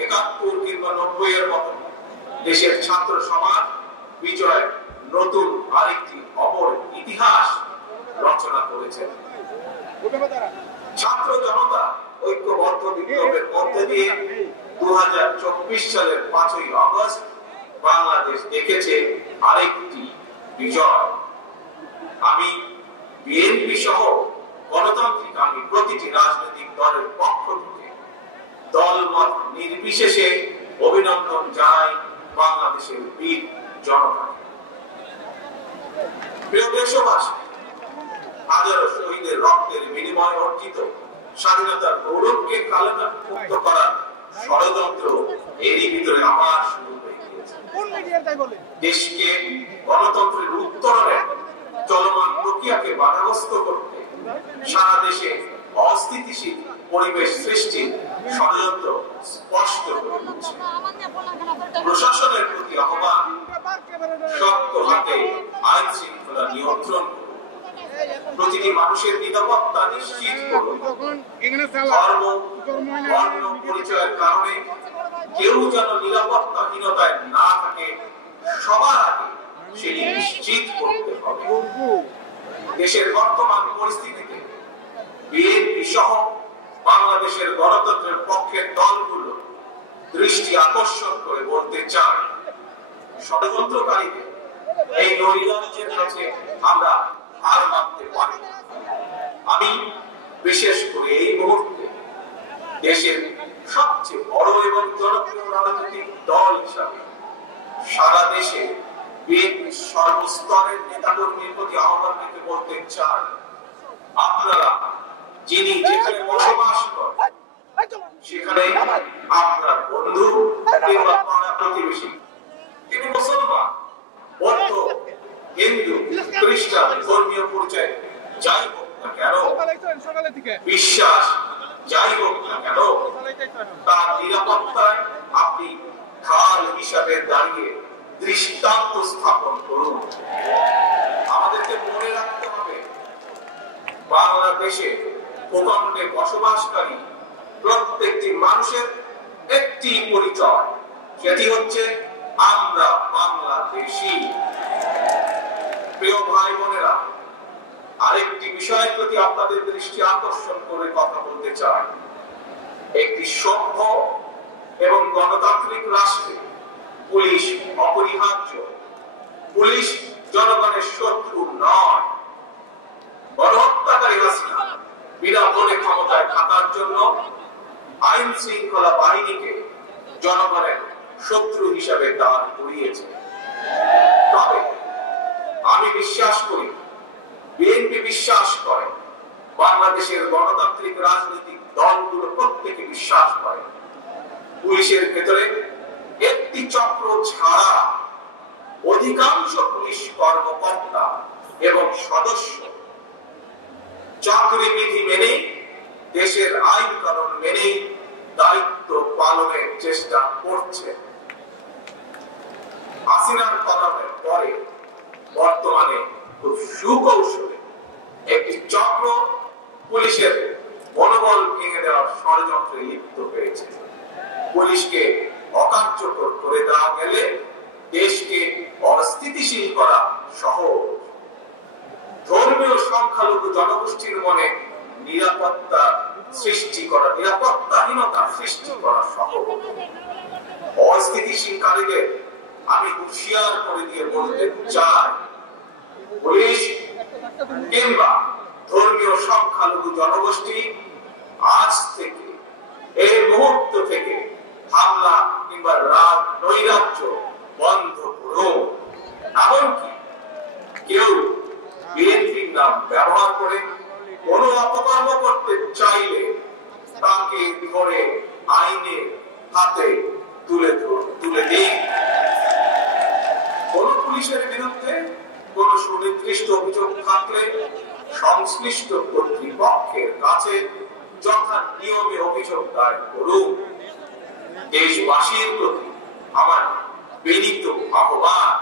71 কিংবা 90 এর মতো দেশের ছাত্র সমাজ বিজয় নতুন আরেকটি অমর ইতিহাস রচনা করেছে। ছাত্র জনতা ঐক্যবদ্ধ বিপ্লবের মধ্যে দিয়ে 2024 সালের 5ই আগস্ট বাংলাদেশ দেখেছে আরেকটি বিজয়। আমি বিএনপি সহ গণতান্ত্রিক আমি প্রতিটি রাজনৈতিক দলের পক্ষ থেকে দলমত নির্বিশেষে অভিনন্দন জানাই বাংলাদেশের বীর জনতা। প্রিয় দেশবাসী, হাজারো শহীদের রক্তের বিনিময়ে অর্জিত স্বাধীনতার গৌরবকে কালনামুক্ত করার ষড়যন্ত্র এরই ভিতরে আবার শুরু হয়ে গিয়েছে। দেশকে গণতন্ত্রের উত্তরণে চলমান প্রক্রিয়াকে বাধাগ্রস্ত করতে সারা দেশে অস্থিতিশীল পরিবেশ সৃষ্টির ষড়যন্ত্র স্পষ্ট হয়ে উঠছে। প্রশাসনের প্রতি আহ্বান, শক্ত হাতে আইন শৃঙ্খলা নিয়ন্ত্রণ করুন, প্রতিটি মানুষের নিরাপত্তা নিশ্চিত করুন, ধর্ম বর্ণ পরিচয়ের কারণে কেউ যেন নিরাপত্তাহীনতায় না থাকে সবার আগে সেটি নিশ্চিত করতে হবে। দেশের বর্তমান পরিস্থিতিতে বিএনপি সহ বাংলাদেশের গণতন্ত্রের পক্ষের দলগুলো দৃষ্টি আকর্ষণ করে বলতে চায়, ষড়যন্ত্রকারীদের এই নৈরাজ্যের কাছে আমরা হার মানতে পারি। আমি বিশেষ করে এই মুহূর্তে দেশের সবচেয়ে বড় এবং জনপ্রিয় রাজনৈতিক দল হিসাবে সারা দেশে বিএনপির সর্বস্তরের নেতাকর্মীর প্রতি আহ্বান রেখে বলতে চাই, আপনারা যিনি যেখানে বসবাস করেন সেখানে আপনার বন্ধু কিংবা পাড়া প্রতিবেশী, তিনি মুসলমান, বৌদ্ধ, হিন্দু, খ্রিস্টান, ধর্মীয় পরিচয় যাই হোক না কেন, বিশ্বাস যাই হোক না কেন, তার নিরাপত্তায় আপনি ঢাল হিসাবে দাঁড়িয়ে দৃষ্টান্ত স্থাপন করুন। আমাদেরকে মনে রাখতে হবে, বাংলাদেশে ভূখণ্ডে বসবাসকারী প্রত্যেকটি মানুষের একটি পরিচয়, সেটি হচ্ছে আমরা বাংলাদেশী। প্রিয় ভাই বোনেরা, আরেকটি বিষয়ের প্রতি আপনাদের দৃষ্টি আকর্ষণ করে কথা বলতে চাই। একটি সভ্য এবং গণতান্ত্রিক রাষ্ট্রে পুলিশ অপরিহার্য। পুলিশ জনগণের শত্রু নয়। গণহত্যাকারী হাসিনা বিনা ভোটে ক্ষমতায় থাকার জন্য আইন শৃঙ্খলা বাহিনীকে জনগণের শত্রু হিসাবে দাঁড় করিয়েছে। তবে আমি বিশ্বাস করি, বিএনপি বিশ্বাস করে, বাংলাদেশের গণতান্ত্রিক রাজনৈতিক দলগুলো প্রত্যেকে বিশ্বাস করে, পুলিশের ভেতরে একটি চক্র ছাড়া অধিকাংশ পুলিশ কর্মকর্তা এবং সদস্য চাকরি বিধি মেনে দেশের আইন কানুন মেনে দায়িত্ব পালনের চেষ্টা করছে। হাসিনার পতনের পরে বর্তমানে খুব সুকৌশলে একটি চক্র পুলিশের মনোবল ভেঙে দেওয়ার ষড়যন্ত্রে লিপ্ত হয়েছে। পুলিশকে অকার্যকর করে দেওয়া গেলে দেশকে অস্থিতিশীল করা সহজ। ধর্মীয় সংখ্যালঘু জনগোষ্ঠীর মনে নিরাপত্তা সৃষ্টি করা, নিরাপত্তাহীনতা সৃষ্টি করা সহজ। অস্থিতিশীলকারীদের আমি হুঁশিয়ার করে দিয়ে বলতে চাই, পুলিশ কিংবা ধর্মীয় সংখ্যালঘু জনগোষ্ঠী আজ থেকে, এই মুহূর্ত থেকে হামলা কিংবা নৈরাজ্য বন্ধ করুন। এমনকি কেউ বিএনপির নাম ব্যবহার করে কোন অপকর্ম করতে চাইলে তাকে ধরে আইনের হাতে তুলে দিন। কোন পুলিশের বিরুদ্ধে কোন সুনির্দিষ্ট অভিযোগ থাকলে সংশ্লিষ্ট কর্তৃপক্ষের কাছে যথা নিয়মে অভিযোগ দায়ের করুন। দেশবাসীর প্রতি আমার বিনীত আহ্বান,